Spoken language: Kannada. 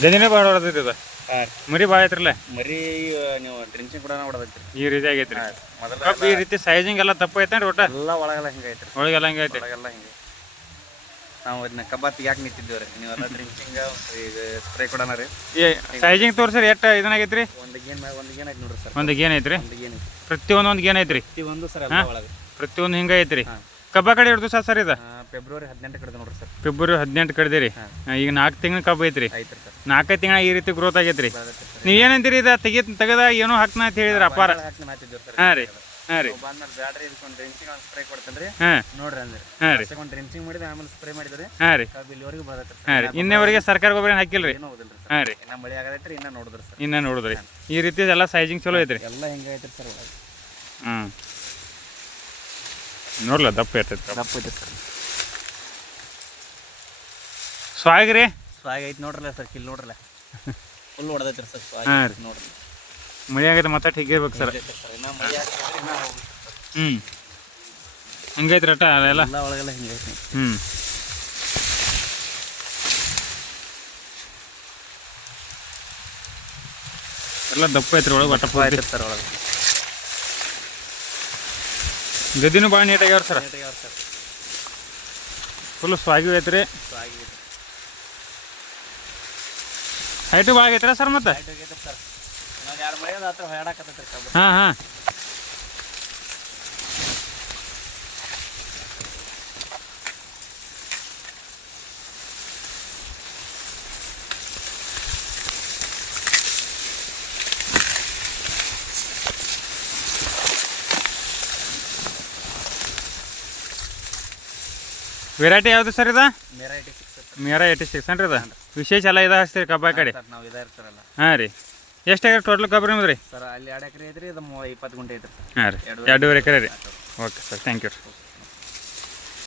ಗದಿನೇ ಭಾಳ ಹೊಡೆದೈತಿ ಇದು ಹಾಂ ಮರಿ ಭಾಳ ಐತ್ರಲ್ಲ? ಮರಿ ನೀವು ಡ್ರಿಂಕಿಂಗ್ ಕೂಡ ಹೊಡೆದೈತ್ರಿ ಈ ರೀತಿ ಆಗೈತ್ರಿ. ಮೊದಲ ಈ ರೀತಿ ಸೈಜಿಂಗ್ ಎಲ್ಲ ತಪ್ಪು ಐತೆ ಒಟ್ಟ? ಎಲ್ಲ ಒಳಗೆಲ್ಲ ಹಿಂಗೈತ್ರಿ ಒಳಗೆಲ್ಲ ಹಿಂಗೆ ಐತೆ ಒಳಗೆಲ್ಲ ಹಿಂಗೆ. ನಾವು ಇದನ್ನ ಕಬ್ಬಾತ್ ಯಾಕೆ ನಿಂತಿದ್ದೇವೆ ರೀ ನೀವೆಲ್ಲ ಡ್ರಿಂಕಿಂಗ್ ಈಗ ಸ್ಪ್ರೇ ಕೊಡೋಣ ರೀ. ಈ ಸೈಜಿಂಗ್ ತೋರಿಸ್ರಿ ಎಷ್ಟು ಇದನ್ನಾಗೈತ್ರಿ ಒಂದು ಗೇನ್ ಒಂದು ಗೇನ್ ಐತಿ ನೋಡ್ರಿ ಸರ್. ಒಂದು ಗೇನ್ ಐತ್ರಿ? ಒಂದು ಗೇನ್ ಐತಿ ಪ್ರತಿಯೊಂದು ಒಂದು ಗೇನ್ ಐತ್ರಿ? ಪ್ರತಿ ಒಂದು ಸರ್ ಎಲ್ಲ ಒಳಗೆ. ಪ್ರತಿಯೊಂದು ಹಿಂಗೆ ಐತ್ರಿ. ಕಬ್ಬ ಕಡೆ ಹಿಡ್ದು ಸರ್ ಸರ್ ಇದು? ಫೆಬ್ರವರಿ ಹದಿನೆಂಟು ಕಡೆ ನೋಡ್ರಿ ಸರ್. ಫೆಬ್ರವರಿ ಹದಿನೆಂಟು ಕಡ್ದಿರಿ ಈಗ ನಾಲ್ಕು ತಿಂಗಳ ಕಬ್ಬ ಐತ್ರಿ? ಐತ್ರಿ ಸರ್. ನಾಲ್ಕೈದು ತಿಂಗಳ ಈ ರೀತಿ ಗ್ರೋತ್ ಆಗೈತ್ರಿ. ಬೆಳೆದೈತ್ರಿ ಸರ್ ನೀವು ಏನಂತೀರಿ ಇದು ತೆಗಿ ತೆಗದ ಏನೋ ಹಾಕ್ನ ಅಂತ ಹೇಳಿದ್ರ ಅಪ್ಪಾರ? ಸರ್. ಹಾಂ ರೀ ಹಾಂ ರೀ. ಬ್ಯಾಡ್ರಿ ಇದಕ್ಕೊಂದು ಡ್ರಿಂಚಿಂಗ್ ಒಂದು ಸ್ಪ್ರೇ ಕೊಡ್ತೇನೆ ರೀ ಹಾಂ. ನೋಡ್ರಿ ಅಂದ್ರೆ. ಹಾಂ ರೀ. ಒಂದು ಡ್ರಿಂಚಿಂಗ್ ಮಾಡಿದ್ರೆ ಆಮೇಲೆ ಸ್ಪ್ರೇ ಮಾಡಿದ್ರೆ. ಹಾಂ ರೀ. ಇಲ್ಲಿವರೆಗೂ ಬೆಳೆದೈತ್ರಿ ಹಾಂ ರೀ. ಇನ್ನೇವರೆಗೆ ಸರ್ಕಾರ ಗೊಬ್ಬರ ಹೋದಿಲ್ಲ ಸರ್. ಹಾಂ ರೀ. ಇನ್ನ ಮಳೆ ಆಗದೈತ್ರಿ ಇನ್ನ ನೋಡಿದ್ರಿ ಸರ್. ಇನ್ನ ನೋಡಿದ್ರಿ. ಈ ರೀತಿ ಎಲ್ಲ ಸೈಜಿಂಗ್ ಚಲೋ ಐತ್ರಿ. ಎಲ್ಲ ಹೆಂಗ ಸರ್ ಒಳಗೆ. ಹ್ಞೂ ನೋಡ್ಲ ದಪ್ಪ ಇರ್ತೈತಿ. ದಪ್ಪ ಐತೆ ಸರ್. ಸ್ವಾಗ ರೀ ಸ್ವಾಗ ಐತಿ ನೋಡ್ರಲ್ಲ ಸರ್ ಕಿಲ್ ನೋಡ್ರಲ್ಲ. ಫುಲ್ ಹೊಡೆದೈತ್ರಿ ಸರ್ ಸ್ವಾಗ ಹಾಂ ರೀ. ನೋಡ್ರಿ. ಮಳೆ ಆಗೈತೆ ಮತ್ತೆ ಹಿಗ್ಗಿರ್ಬೇಕು ಸರ್. ಹ್ಞೂ ಹಂಗೈತೆ ರಟ ಎಲ್ಲ ಒಳಗೆಲ್ಲ ಹಿಂಗೈತಿ ಹ್ಞೂ ಎಲ್ಲ ದಪ್ಪ ಐತ್ರಿ ಒಳಗೆ ಒಟ್ಟಪ್ಪ ಐತೆ ಸರ್ ಒಳಗೆ. ಗದಿನೂ ಭಾಳ ನೀಟಾಗ್ಯಾವ್ರಿ ಸರ್ ಫುಲ್ ಸ್ವಾಗಿ ಐತ್ರಿ. ಸ್ವಾಗಿ ಹೈಟು ಭಾಳ ಐತ್ರ ಸರ್ ಮತ್ತೆ? ಹಾಂ ಹಾಂ. ವೆರೈಟಿ ಯಾವ್ದು ಸರ್ ಇದು? ಸರ್ ಮೇರಾ ಏಯ್ಟಿ ಸಿಕ್ಸ್ ಏನ್ರಿ ಅದ? ವಿಶೇಷ ಎಲ್ಲ ಇದು ಹಚ್ತೀರಿ ಕಬ್ಬ ಕಡೆ? ಸರ್ ನಾವು ಇದೇ ಇರ್ತಾರಲ್ಲ ಹಾಂ ರೀ. ಎಷ್ಟು ಎಕರೆ ಟೋಟಲ್ ಕಬ್ಬು ನಿಮ್ದು ರೀ? ಸರ್ ಅಲ್ಲಿ ಎರಡು ಎಕರೆ ಐತ್ರಿ ಇದು ಇಪ್ಪತ್ತು ಗುಂಟೆ ಐತ್ರಿ ಹಾಂ ರೀ. ಎರಡೂವರೆ ಎಕರೆ ರೀ? Okay sir thank you okay